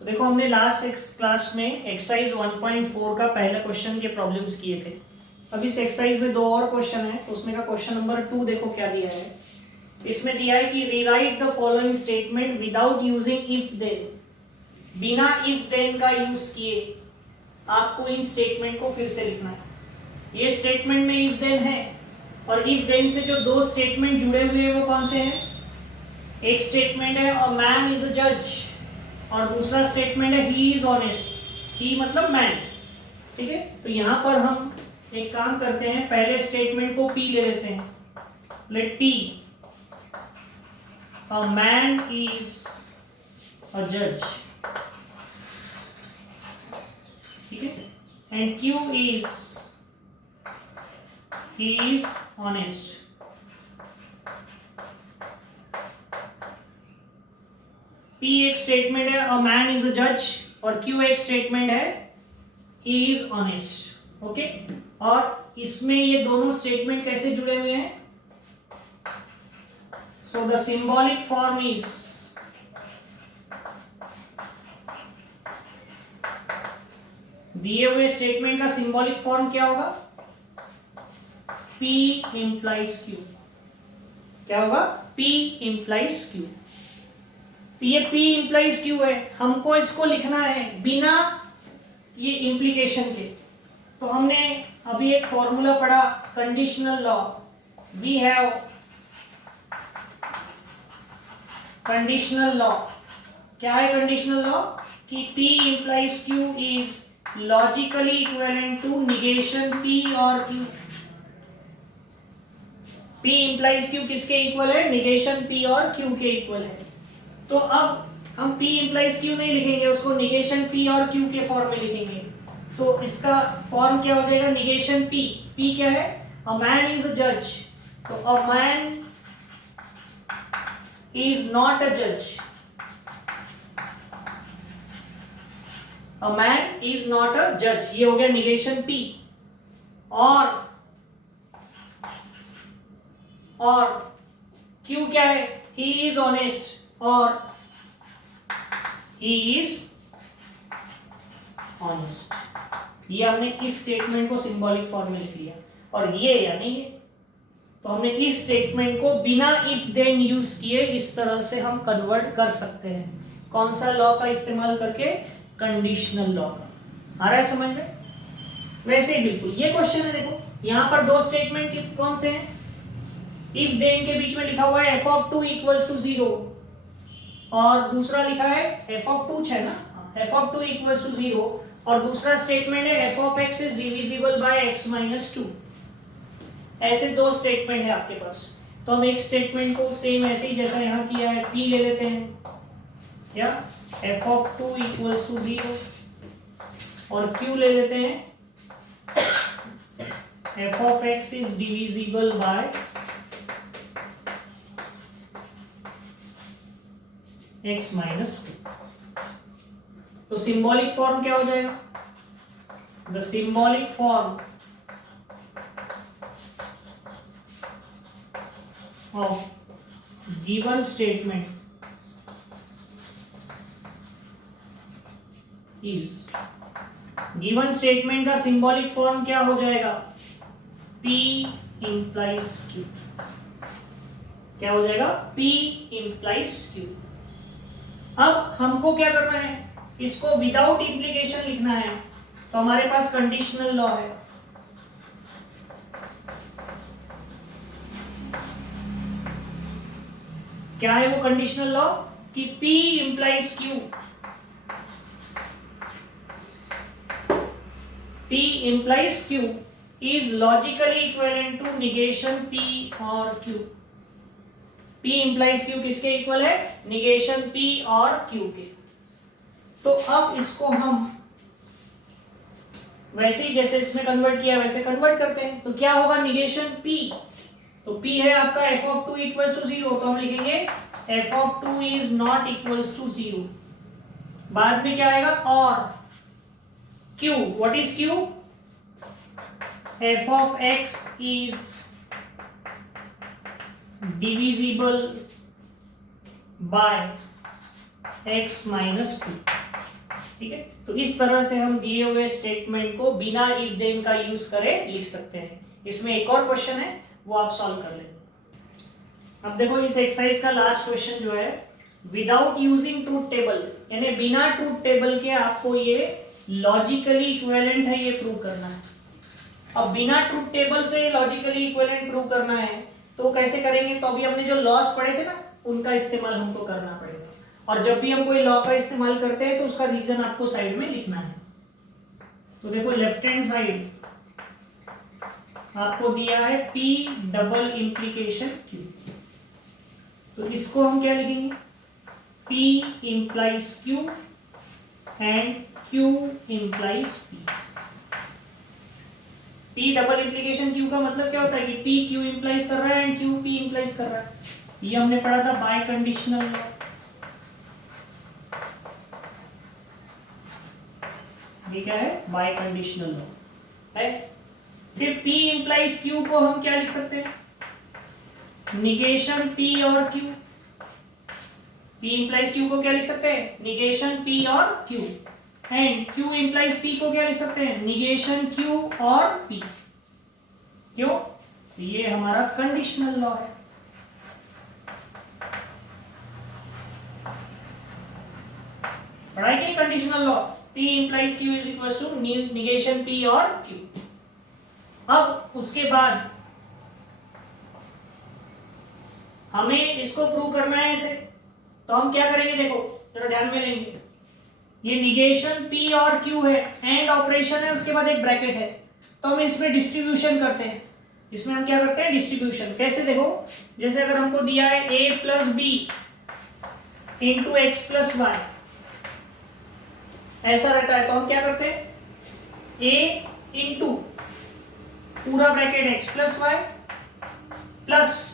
तो देखो हमने लास्ट क्लास में एक्सरसाइज 1.4 का पहला क्वेश्चन के प्रॉब्लम्स किए थे। अब इस एक्सरसाइज में दो और क्वेश्चन है, तो उसमें का क्वेश्चन नंबर 2 देखो क्या दिया है। इसमें दिया है कि rewrite the following statement without using if then. बिना इफ देन का यूज किए आपको इन स्टेटमेंट को फिर से लिखना है। ये स्टेटमेंट में इफ देन है, और इफ देन से जो दो स्टेटमेंट जुड़े हुए हैं वो कौन से हैं? एक स्टेटमेंट है अ मैन इज अ जज, और दूसरा स्टेटमेंट है ही इज ऑनेस्ट। ही मतलब मैन, ठीक है। तो यहां पर हम एक काम करते हैं, पहले स्टेटमेंट को पी ले लेते हैं। Let P a man is a जज, ठीक है, and Q is he is honest. P एक स्टेटमेंट है अ मैन इज अ जज, और Q एक स्टेटमेंट है ही इज ऑनेस्ट। ओके, और इसमें ये दोनों स्टेटमेंट कैसे जुड़े हुए हैं? So the symbolic form is दिए हुए स्टेटमेंट का सिंबॉलिक फॉर्म क्या होगा? P implies Q। क्या होगा? P implies Q। तो ये P implies Q है, हमको इसको लिखना है बिना ये इंप्लीकेशन के। तो हमने अभी एक फॉर्मूला पढ़ा, conditional law. We have conditional law. क्या है कंडीशनल लॉ? कि P implies Q is logically equivalent to negation P और Q। P implies Q किसके इक्वल है? निगेशन P और Q के इक्वल है। तो अब हम P implies Q नहीं लिखेंगे, उसको निगेशन P और Q के फॉर्म में लिखेंगे। तो इसका फॉर्म क्या हो जाएगा? Negation P। P क्या है? अ मैन इज अ जज। तो अ मैन इज नॉट अ जज। अ मैन इज नॉट अ जज, ये हो गया निगेशन P। और Q क्या है? ही इज ऑनेस्ट, और he is honest। ये हमने इस स्टेटमेंट को सिंबॉलिक फॉर्म में लिख लिया, और ये यानी ये। तो हमने इस स्टेटमेंट को बिना इफ देन यूज किए इस तरह से हम कन्वर्ट कर सकते हैं। कौन सा लॉ का इस्तेमाल करके? कंडीशनल लॉ का। आ रहा है समझ में? वैसे ही बिल्कुल ये क्वेश्चन है, देखो यहां पर दो स्टेटमेंट कौन से हैं? इफ देन के बीच में लिखा हुआ है f(2) = 0, और दूसरा लिखा है f(2) है ना, f(2) = 0, और दूसरा स्टेटमेंट है f(x) is divisible by x - 2। ऐसे दो स्टेटमेंट है आपके पास। तो हम एक स्टेटमेंट को सेम ऐसे ही जैसा यहाँ किया है p ले लेते हैं, या f(2) = 0, और q ले लेते हैं f(x) is divisible by x - 2। तो सिंबॉलिक फॉर्म क्या हो जाएगा? The symbolic form of given statement is, given statement का सिंबॉलिक फॉर्म क्या हो जाएगा? P implies Q। क्या हो जाएगा? P implies Q। अब हमको क्या करना है? इसको विदाउट इंप्लीकेशन लिखना है। तो हमारे पास कंडीशनल लॉ है। क्या है वो कंडीशनल लॉ? कि P implies Q। P implies Q is logically equivalent to negation P और Q। P implies Q किसके इक्वल है? निगेशन P और Q के। तो अब इसको हम वैसे ही जैसे इसमें कन्वर्ट किया वैसे कन्वर्ट करते हैं। तो क्या होगा? Negation P। तो P है आपका f(2) = 0, तो हम लिखेंगे f(2) is not equals to 0। बाद में क्या आएगा? और Q, what is Q? f(x) is divisible by x - 2। ठीक है, तो इस तरह से हम दिए हुए स्टेटमेंट को बिना इफ देन का यूज करे लिख सकते हैं। इसमें एक और क्वेश्चन है, वो आप सॉल्व कर लेंगे। अब देखो इस एक्सरसाइज का लास्ट क्वेश्चन जो है, विदाउट यूजिंग ट्रूथ टेबल, यानी बिना ट्रूथ टेबल के आपको ये लॉजिकली इक्विवेलेंट है ये प्रूव करना है। अब बिना ट्रूथ टेबल से लॉजिकली इक्विवेलेंट प्रूव करना है तो कैसे करेंगे? तो अभी हमने जो लॉस पढ़े थे ना, उनका इस्तेमाल हमको करना पड़ेगा। और जब भी हम कोई लॉ का इस्तेमाल करते हैं तो उसका रीजन आपको साइड में लिखना है। तो देखो लेफ्ट हैंड साइड आपको दिया है P डबल इंप्लीकेशन Q, तो इसको हम क्या लिखेंगे? P implies Q and Q implies P। P double implication Q का मतलब क्या होता है कि P Q implies कर रहा है एंड Q P implies कर रहा है। ये हमने पढ़ा था बाय कंडीशनल लॉ। ये क्या है? बाय कंडीशनल लॉ है। फिर P implies Q को हम क्या लिख सकते हैं? निगेशन P और Q। P implies Q को क्या लिख सकते हैं? निगेशन P और Q। And Q implies P को क्या लिख सकते हैं? निगेशन Q और P। क्यों? ये हमारा कंडीशनल लॉ है। पढ़ा है कि conditional law? P implies Q is equal to negation P और Q। अब उसके बाद हमें इसको प्रूव करना है ऐसे, तो हम क्या करेंगे? देखो जरा ध्यान में देंगे, ये निगेशन P और Q है, एंड ऑपरेशन है, उसके बाद एक ब्रैकेट है, तो हम इसमें डिस्ट्रीब्यूशन करते हैं। इसमें हम क्या करते हैं? डिस्ट्रीब्यूशन। कैसे? देखो जैसे अगर हमको दिया है a plus b into x plus y, ऐसा रहता है, तो हम क्या करते हैं? a इंटू पूरा bracket x plus y plus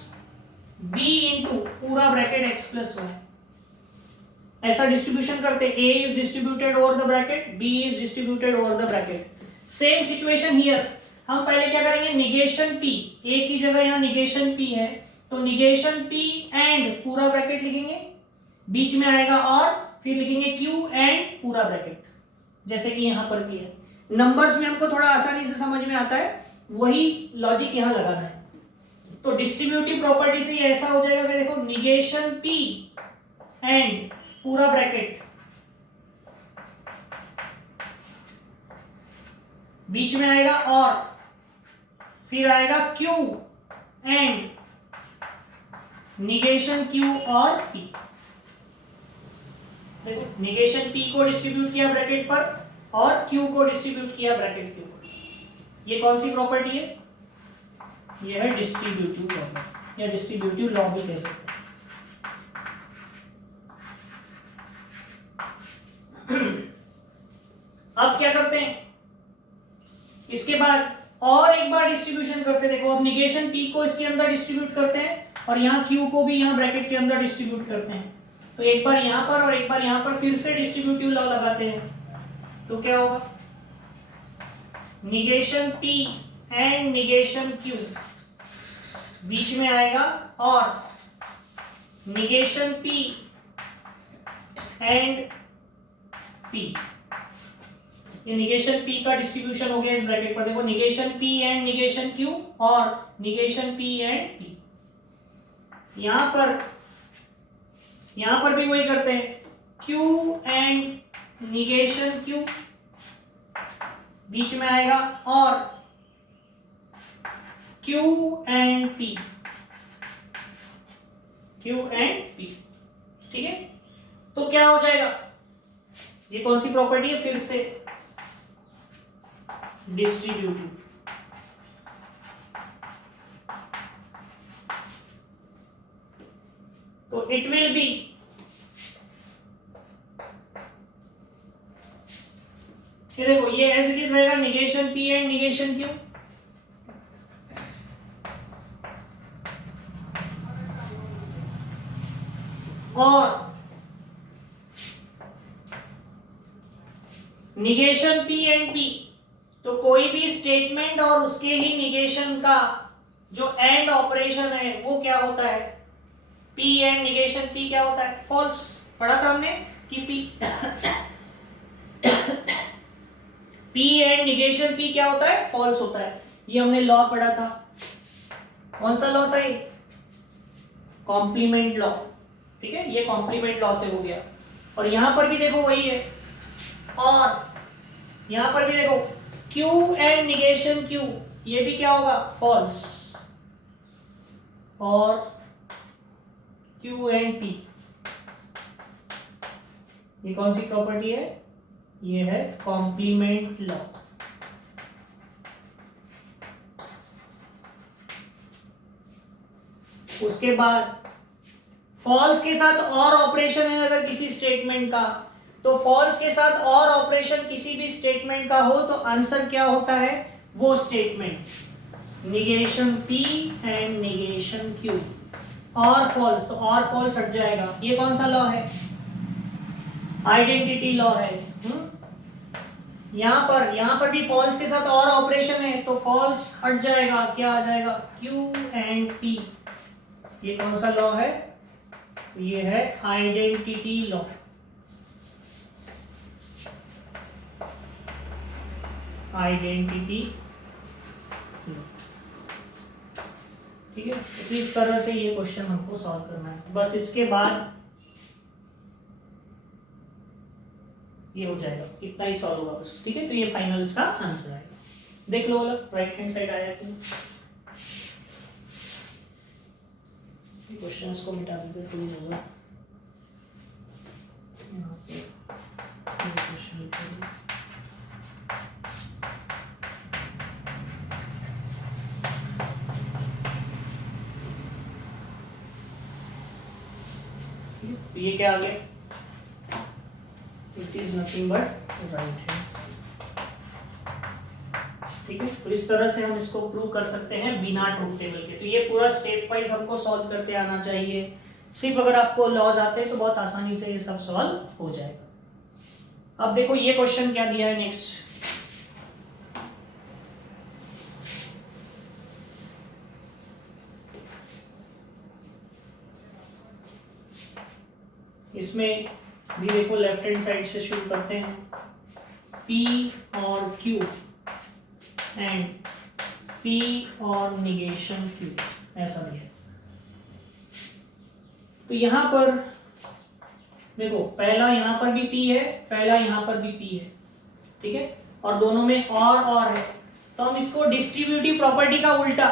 b into पूरा ब्रैकेट x प्लस वाई, ऐसा डिस्ट्रीब्यूशन करते हैं। a is distributed over the bracket, b is distributed over the bracket. Same situation here, हम पहले क्या करेंगे? निगेशन p, a की जगह यहाँ निगेशन p है, तो निगेशन p एंड पूरा ब्रैकेट लिखेंगे, बीच में आएगा और, फिर लिखेंगे q एंड पूरा ब्रैकेट, जैसे कि यहां पर भी है। नंबर्स में हमको थोड़ा आसानी से समझ में आता है, वही लॉजिक यहां लगाना है। तो डिस्ट्रीब्यूटिव प्रॉपर्टी से ये ऐसा हो जाएगा कि देखो निगेशन p एंड पूरा ब्रैकेट, बीच में आएगा और, फिर आएगा q एंड निगेशन q और p। देखो निगेशन p को डिस्ट्रीब्यूट किया ब्रैकेट पर और q को डिस्ट्रीब्यूट किया ब्रैकेट के ऊपर। ये कौन सी प्रॉपर्टी है? ये है डिस्ट्रीब्यूटिव प्रॉपर्टी या डिस्ट्रीब्यूटिव लॉ भी कह सकते हैं। अब क्या करते हैं? इसके बाद और एक बार डिस्ट्रीब्यूशन करते हैं। देखो अब निगेशन p को इसके अंदर डिस्ट्रीब्यूट करते हैं और यहाँ q को भी यहाँ ब्रैकेट के अंदर डिस्ट्रीब्यूट करते हैं। तो एक बार यहाँ पर और एक बार यहाँ पर फिर से डिस्ट्रीब्यूटिव लॉ लगाते हैं, तो क्या होगा? Negation p and negation q, बीच में आएगा और निगेशन p एंड p। ये निगेशन p का डिस्ट्रीब्यूशन हो गया इस ब्रैकेट पर। देखो negation p and negation q और निगेशन p एंड p। यहां पर भी वही करते हैं, q एंड निगेशन q, बीच में आएगा और q and p, q and p। ठीक है, तो क्या हो जाएगा? ये कौन सी प्रॉपर्टी है? फिर से डिस्ट्रीब्यूटिव। तो इट विल बी ये देखो ये एज इट इज रहेगा negation p and negation q, और निगेशन p एंड p। तो कोई भी स्टेटमेंट और उसके ही निगेशन का जो एंड ऑपरेशन है वो क्या होता है? p एंड निगेशन p क्या होता है? फॉल्स। पढ़ा था हमने कि p P and negation P क्या होता है, फॉल्स होता है। ये हमने लॉ पढ़ा था, कौन सा लॉ था ये, कॉम्प्लीमेंट लॉ, ठीक है, ये कॉम्प्लीमेंट लॉ से हो गया। और यहां पर भी देखो वही है, और यहां पर भी देखो Q एंड निगेशन Q, ये भी क्या होगा, फॉल्स। और Q एंड P, ये कौन सी प्रॉपर्टी है, ये है कॉम्प्लीमेंट लॉ। उसके बाद फॉल्स के साथ और ऑपरेशन है अगर किसी स्टेटमेंट का, तो फॉल्स के साथ और ऑपरेशन किसी भी स्टेटमेंट का हो तो आंसर क्या होता है, वो statement negation P and negation Q। और फॉल्स, तो और फॉल्स हट जाएगा। ये कौन सा लॉ है, आइडेंटिटी लॉ है। यहां पर भी फॉल्स के साथ और ऑपरेशन है तो फॉल्स हट जाएगा, क्या आ जाएगा, Q एंड P। ये कौन सा लॉ है, ये है आइडेंटिटी लॉ। आइडेंटिटी, ठीक है। तो इस तरह से ये क्वेश्चन हमको सॉल्व करना है, बस इसके बाद ये हो जाएगा, इतना ही सॉल्व होगा बस, ठीक है। तो ये फाइनल इसका आंसर आएगा। देख लो वाला राइट हैंड साइड आया कि क्वेश्चंस को मिटा देते थोड़ी जगह, यहाँ पे क्वेश्चन लिख देंगे। तो ये क्या आ गया, it is nothing but right hand side, ठीक है। तो इस तरह से हम इसको प्रूव कर सकते हैं बिना ट्रूथ टेबल के। तो ये पूरा स्टेप वाइज हमको सॉल्व करते आना चाहिए। सिर्फ अगर आपको लॉज आते हैं तो बहुत आसानी से ये सब सॉल्व हो जाएगा। अब देखो ये क्वेश्चन क्या दिया है नेक्स्ट, इसमें भी देखो लेफ्ट हैंड साइड से शुरू करते हैं, P और Q एंड P और निगेशन Q, ऐसा भी है। तो यहां पर देखो पहला यहां पर भी P है, पहला यहां पर भी P है, ठीक है, और दोनों में और है। तो हम इसको डिस्ट्रीब्यूटिव प्रॉपर्टी का उल्टा,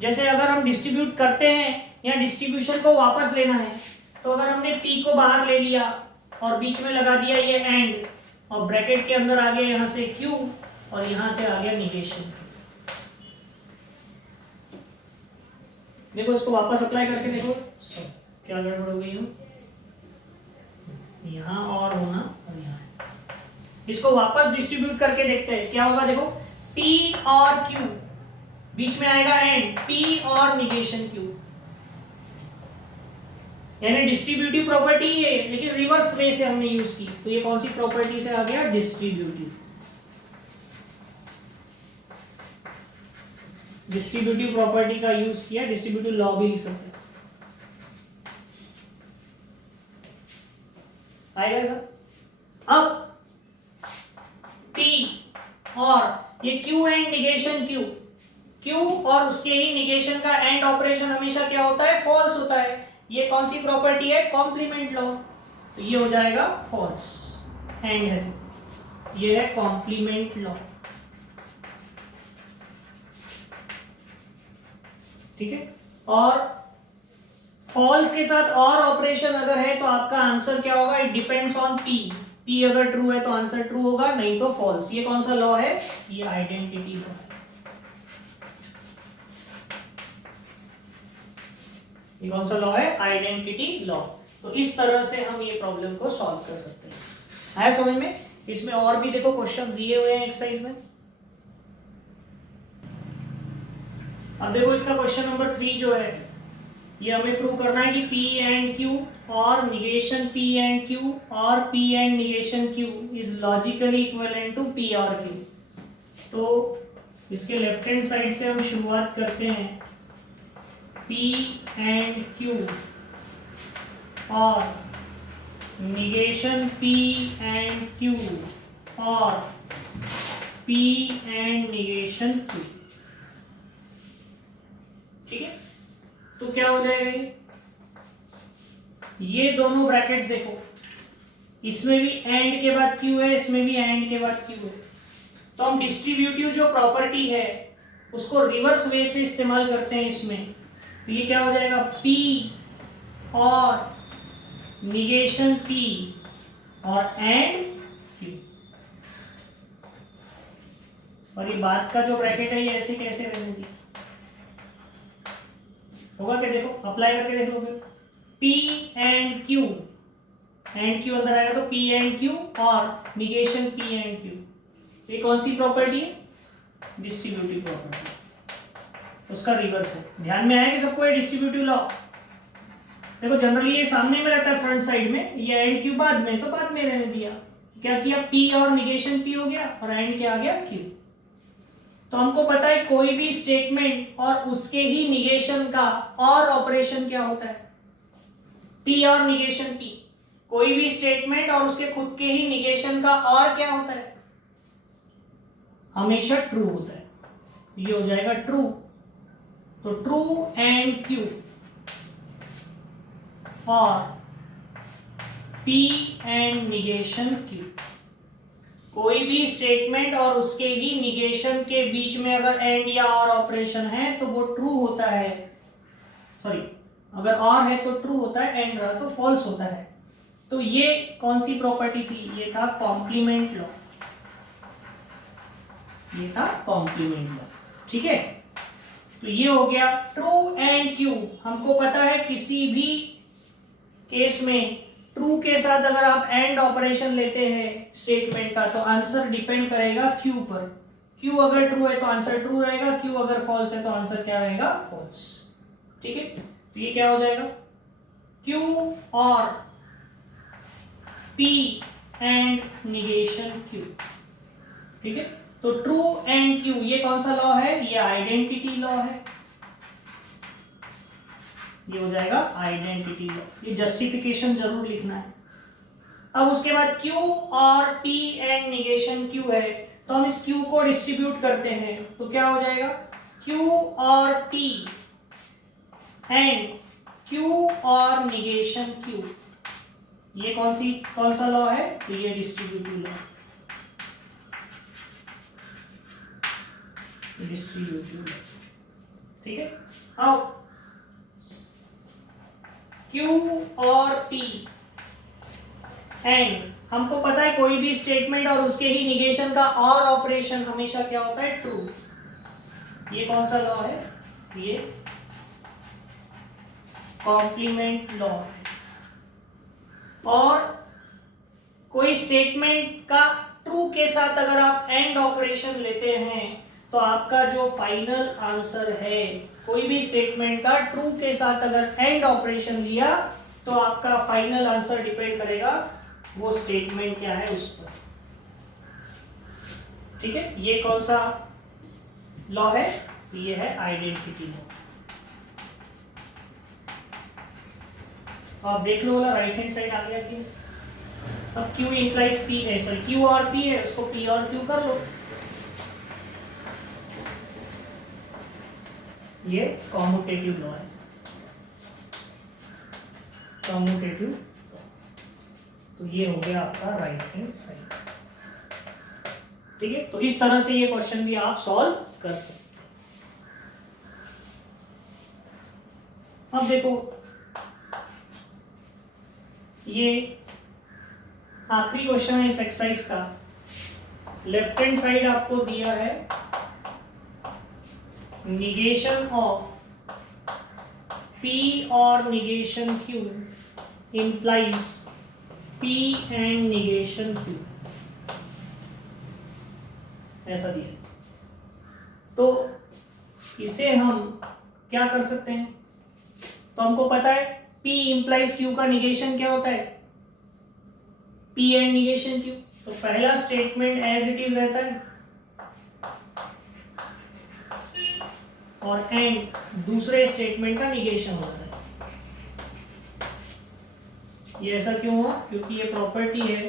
जैसे अगर हम डिस्ट्रीब्यूट करते हैं या डिस्ट्रीब्यूशन को वापस लेना है, तो अगर हमने P को बाहर ले लिया और बीच में लगा दिया ये एंड, और ब्रैकेट के अंदर आ गया यहां से Q और यहां से आ गया निगेशन। देखो इसको वापस अप्लाई करके देखो क्या गड़बड़ हो गई हो, यहां और होना और यहां, इसको वापस डिस्ट्रीब्यूट करके देखते हैं क्या होगा। देखो P और Q, बीच में आएगा एंड, P और निगेशन Q, यानी डिस्ट्रीब्यूटिव प्रॉपर्टी है लेकिन रिवर्स वे से हमने यूज की। तो ये कौन सी प्रॉपर्टी से आ गया, डिस्ट्रीब्यूटिव। डिस्ट्रीब्यूटिव प्रॉपर्टी का यूज किया, डिस्ट्रीब्यूटिव लॉ भी लिख सकते हैं, आएगा सर। अब P और ये Q एंड निगेशन Q और उसके ही निगेशन का एंड ऑपरेशन हमेशा क्या होता है, फॉल्स होता है। ये कौन सी प्रॉपर्टी है, कॉम्प्लीमेंट लॉ। तो ये हो जाएगा फॉल्स एंड है, ये है कॉम्प्लीमेंट लॉ, ठीक है। और फॉल्स के साथ और ऑपरेशन अगर है तो आपका आंसर क्या होगा, इट डिपेंड्स ऑन P अगर ट्रू है तो आंसर ट्रू होगा, नहीं तो फॉल्स। ये कौन सा लॉ है, ये आइडेंटिटी लॉ है। ये कौन सा लॉ है, आइडेंटिटी लॉ। तो इस तरह से हम ये प्रॉब्लम को सॉल्व कर सकते हैं। आया समझ में। इसमें और भी देखो क्वेश्चंस दिए हुए हैं एक्सरसाइज में। अब देखो इसका क्वेश्चन नंबर 3 जो है, ये हमें प्रूव करना है कि P एंड Q और निगेशन P एंड Q और P and negation Q is logically equivalent to P और Q। तो इसके लेफ्ट हैंड साइड से हम शुरुआत करते हैं, P एंड Q और निगेशन P एंड Q और P एंड निगेशन Q। ठीक है, तो क्या हो जाएगा ये दोनों ब्रैकेट्स देखो, इसमें भी एंड के बाद Q है, इसमें भी एंड के बाद Q है, तो हम डिस्ट्रीब्यूटिव जो प्रॉपर्टी है उसको रिवर्स वे से इस्तेमाल करते हैं इसमें। तो ये क्या हो जाएगा, P और निगेशन P और एंड Q। और ये बाद का जो ब्रैकेट है ये ऐसे कैसे रहने दिया होगा क्या, देखो अप्लाई करके देख लो फिर। P and Q, and Q अंदर आएगा तो P एंड Q और निगेशन P एंड Q। ये कौन सी प्रॉपर्टी है, डिस्ट्रीब्यूटिव प्रॉपर्टी, उसका रिवर्स है। ध्यान में आएगा सबको ये डिस्ट्रीब्यूटिव लॉ। देखो जनरली ये सामने में रहता है फ्रंट साइड में, ये एंड Q बाद में, तो बाद में रहने दिया। क्या किया, P और निगेशन P हो गया और एंड क्या आ गया, Q। तो हमको पता है कोई भी स्टेटमेंट और उसके ही निगेशन का और ऑपरेशन क्या होता है, P और निगेशन P। कोई भी स्टेटमेंट और उसके खुद के ही निगेशन का और क्या होता है, हमेशा ट्रू होता है। ये हो जाएगा ट्रू। तो ट्रू एंड Q और P एंड निगेशन Q। कोई भी स्टेटमेंट और उसके ही निगेशन के बीच में अगर एंड या और ऑपरेशन है तो वो ट्रू होता है, सॉरी अगर और है तो ट्रू होता है, एंड रहा तो फॉल्स होता है। तो ये कौन सी प्रॉपर्टी थी, ये था कॉम्प्लीमेंट लॉ, ये था कॉम्प्लीमेंट लॉ। ठीक है, तो ये हो गया ट्रू एंड Q। हमको पता है किसी भी केस में ट्रू के साथ अगर आप एंड ऑपरेशन लेते हैं स्टेटमेंट का तो आंसर डिपेंड करेगा Q पर। Q अगर ट्रू है तो आंसर ट्रू रहेगा, Q अगर फॉल्स है तो आंसर क्या रहेगा, फॉल्स। ठीक है, तो ये क्या हो जाएगा, Q और P एंड निगेशन Q। ठीक है, तो ट्रू एंड Q ये कौन सा लॉ है, ये आइडेंटिटी लॉ है। ये हो जाएगा आइडेंटिटी लॉ। ये जस्टिफिकेशन जरूर लिखना है। अब उसके बाद Q और P एंड निगेशन Q है, तो हम इस Q को डिस्ट्रीब्यूट करते हैं तो क्या हो जाएगा, Q और P एंड Q और निगेशन Q। ये कौन सा लॉ है, तो ये डिस्ट्रीब्यूटिव लॉ, डिस्ट्रीब्यूटिव लॉ। ठीक है, अब Q और P एंड हमको पता है कोई भी स्टेटमेंट और उसके ही निगेशन का और ऑपरेशन हमेशा क्या होता है, ट्रू। ये कौन सा लॉ है, ये कॉम्प्लीमेंट लॉ। और कोई स्टेटमेंट का ट्रू के साथ अगर आप एंड ऑपरेशन लेते हैं तो आपका जो फाइनल आंसर है, कोई भी स्टेटमेंट का ट्रू के साथ अगर एंड ऑपरेशन लिया तो आपका फाइनल आंसर डिपेंड करेगा वो स्टेटमेंट क्या है उस पर। ठीक है, ये कौन सा लॉ है, ये है आइडेंटिटी लॉ। आप देख लो वाला राइट हैंड साइड आ गया कि अब Q इंप्लाइज P है, सॉरी Q और P है, उसको P और Q कर लो। ये कॉम्यूटेटिव लॉ है, कॉम्यूटेटिव। तो ये हो गया आपका राइट हैंड साइड। ठीक है, तो इस तरह से ये क्वेश्चन भी आप सॉल्व कर सकते। अब देखो ये आखिरी क्वेश्चन है इस एक्सरसाइज का। लेफ्ट हैंड साइड आपको दिया है निगेशन ऑफ P और negation Q implies P and negation Q, ऐसा दिया। तो इसे हम क्या कर सकते हैं, तो हमको पता है P implies Q का निगेशन क्या होता है, P and negation Q। तो पहला स्टेटमेंट एज इट इज रहता है और एंड दूसरे स्टेटमेंट का निगेशन होता है। ये ऐसा क्यों हुआ, क्योंकि ये प्रॉपर्टी है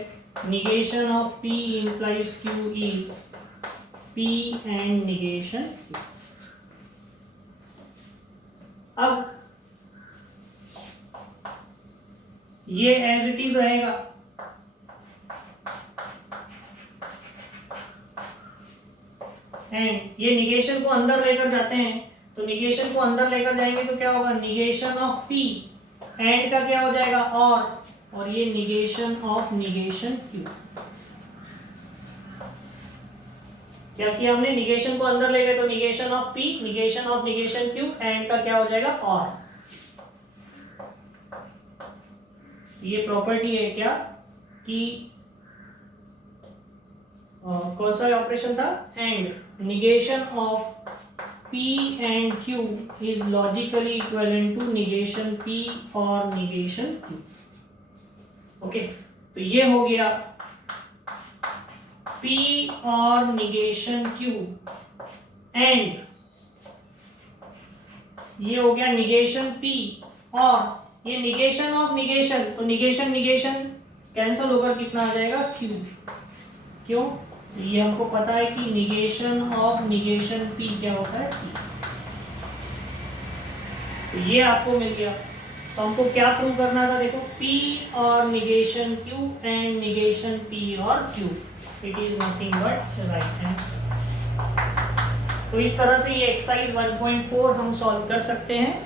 negation of P implies Q is P and negation Q. अब ये एज इट इज रहेगा, एंड ये निगेशन को अंदर लेकर जाते हैं, तो निगेशन को अंदर लेकर जाएंगे तो क्या होगा, निगेशन ऑफ P एंड का क्या हो जाएगा और ये निगेशन ऑफ निगेशन Q। क्या किया हमने, निगेशन को अंदर ले गए तो negation of P, negation of negation Q, and का क्या हो जाएगा और। ये प्रॉपर्टी है क्या कि कौन सा ऑपरेशन था, and negation of P and Q is logically equivalent to negation P और निगेशन Q। ओके, तो ये हो गया P और निगेशन Q, एंड ये हो गया निगेशन P और ये निगेशन ऑफ निगेशन, तो निगेशन निगेशन कैंसिल होकर कितना आ जाएगा, Q। क्यों, ये हमको पता है कि निगेशन ऑफ निगेशन P क्या होता है, P। तो ये आपको मिल गया। तो हमको क्या प्रूव करना था, देखो P और negation Q and negation P और Q, it is nothing but right hand. तो इस तरह से ये एक्सरसाइज 1.4 हम सॉल्व कर सकते हैं।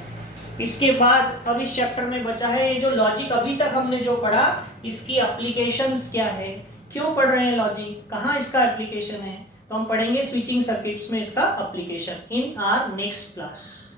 इसके बाद अब इस चैप्टर में बचा है ये जो लॉजिक अभी तक हमने जो पढ़ा, इसकी एप्लीकेशंस क्या है, क्यों पढ़ रहे हैं लॉजिक, कहाँ इसका एप्लीकेशन है, तो हम पढ़ेंगे स्विचिंग सर्किट्स में इसका application in our next class.